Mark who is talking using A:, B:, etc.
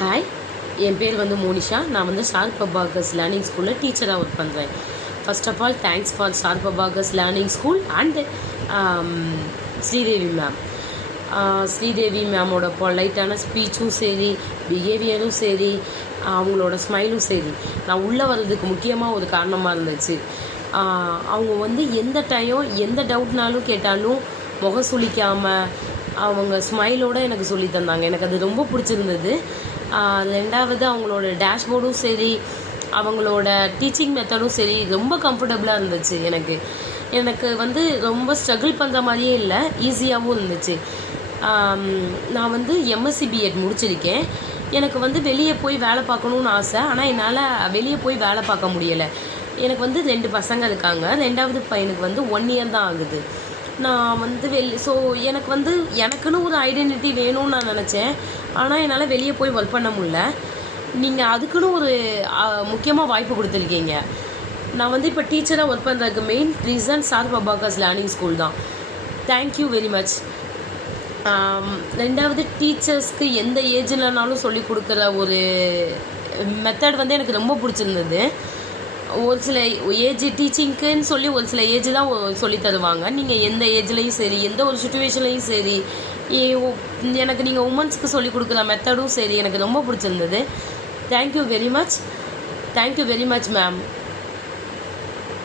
A: Hi என் பேர் வந்து மோனிஷா. நான் வந்து ஷார்க் பபாகஸ் லேர்னிங் ஸ்கூலில் டீச்சராக ஒர்க் பண்ணுறேன் first of all thanks for sharp பபாகஸ் learning school and Sridevi ma'am Sridevi மேமோட பொலைட்டான ஸ்பீச்சும் சரி பிஹேவியரும் சரி அவங்களோட ஸ்மைலும் சரி. நான் உள்ளே வர்றதுக்கு முக்கியமாக ஒரு காரணமாக இருந்துச்சு. அவங்க வந்து எந்த டைம் எந்த டவுட்னாலும் கேட்டாலும் முகம் சுழிக்காமல் அவங்க ஸ்மைலோடு எனக்கு சொல்லி தந்தாங்க. எனக்கு அது ரொம்ப பிடிச்சிருந்தது. ரெண்டாவது அவங்களோட டேஷ்போர்டும் சரி அவங்களோட டீச்சிங் மெத்தடும் சரி ரொம்ப கம்ஃபர்டபுளாக இருந்துச்சு எனக்கு. எனக்கு வந்து ரொம்ப ஸ்ட்ரகிள் பண்ணுற மாதிரியே இல்லை ஈஸியாகவும் இருந்துச்சு. நான் வந்து எம்எஸ்சி பிஎட் முடிச்சிருக்கேன். எனக்கு வந்து வெளியே போய் வேலை பார்க்கணுன்னு ஆசை ஆனால் என்னால் வெளியே போய் வேலை பார்க்க முடியலை. எனக்கு வந்து ரெண்டு பசங்க இருக்காங்க. ரெண்டாவது பையனுக்கு வந்து ஒன் இயர் தான் ஆகுது. நான் வந்து வெளி ஸோ எனக்கு வந்து எனக்குன்னு ஒரு ஐடென்டிட்டி வேணும்னு நான் நினச்சேன். ஆனால் என்னால் வெளியே போய் ஒர்க் பண்ண முடில நீங்கள் அதுக்குன்னு ஒரு முக்கியமாக வாய்ப்பு கொடுத்துருக்கீங்க. நான் வந்து இப்போ டீச்சராக ஒர்க் பண்ணுறதுக்கு மெயின் ரீசன் சார் பபாகாஸ் லேர்னிங் ஸ்கூல் தான். தேங்க்யூ வெரி மச் ரெண்டாவது டீச்சர்ஸ்க்கு எந்த ஏஜ்லனாலும் சொல்லி கொடுக்குற ஒரு மெத்தட் வந்து எனக்கு ரொம்ப பிடிச்சிருந்தது. ஒரு சில ஏஜ் டீச்சிங்க்குன்னு சொல்லி ஒரு சில ஏஜ் தான் சொல்லி தருவாங்க. நீங்கள் எந்த ஏஜ்லேயும் சரி எந்த ஒரு சுச்சுவேஷன்லேயும் சரி ஏ- எனக்கு நீங்கள் உமன்ஸ்க்கு சொல்லி கொடுக்குற மெத்தடும் சரி எனக்கு ரொம்ப பிடிச்சிருந்தது. Thank you very much thank you very much ma'am